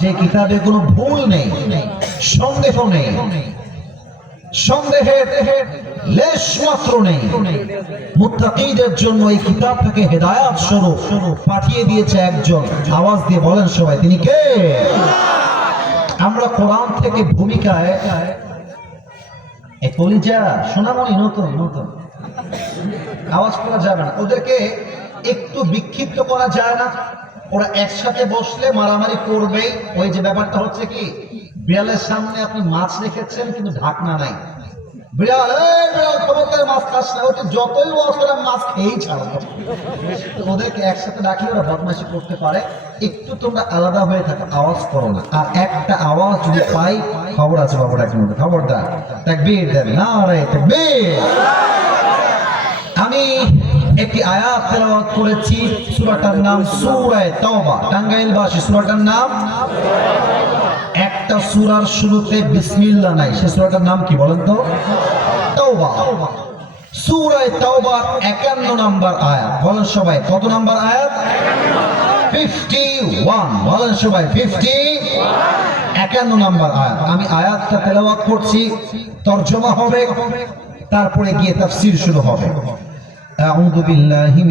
যে কিতাবে কোনো ভুল নেই, সন্দেহ নেই, সন্দেহের লেশ মাত্র নেই। মুত্তাকীদের জন্য এই কিতাবটাকে হেদায়েত স্বরূপ পাঠিয়ে দিয়েছে একজন। আওয়াজ দিয়ে বলেন সবাই, তিনি কে? আমরা কোরআন থেকে ভূমিকায় কলিজা সোনামণি নতুন নতুন আওয়াজ করা যাবে না, ওদেরকে একটু বিক্ষিপ্ত করা যায় না। ওরা একসাথে বসলে মারামারি করবেই। ওই যে ব্যাপারটা হচ্ছে কি, বিড়ালের সামনে আপনি মাছ রেখেছেন কিন্তু ঢাকনা নাই। বিড়াল বিড়াল খবরদার মাছ খাস না, ওটা যতই ওরা মাছ খেয়েই ছাড়বো। ওদেরকে একসাথে ডাকলে ওরা বদমাইশি করতে পারে। একটু তোমরা আলাদা হয়ে থাকো, আওয়াজ করো না। আর একটা আওয়াজ যদি পাই, খবর আছে বাবুর এক মিনিট, খবরদার তাকবীর দেন, নারে তাকবীর। আমি একটি আয়াত তেলাওয়াত করেছি, সূরাটার নাম সূরা তাওবা। টাঙ্গাইলবাসী, সূরাটার নাম, একটা সূরার শুরুতে বিসমিল্লাহ নাই, সে সূরাটার নাম কি বলেন তো? তাওবা। সূরা তাওবার 51 নম্বর আয়াত। বলেন সবাই, কত নম্বর আয়াত? 51। বলেন সবাই, 51 নম্বর আয়াত। আমি আয়াতটা তেলাওয়াত করছি, তরজমা হবে, তারপরে গিয়ে তাফসীর শুরু হবে। আউযু বিল্লাহি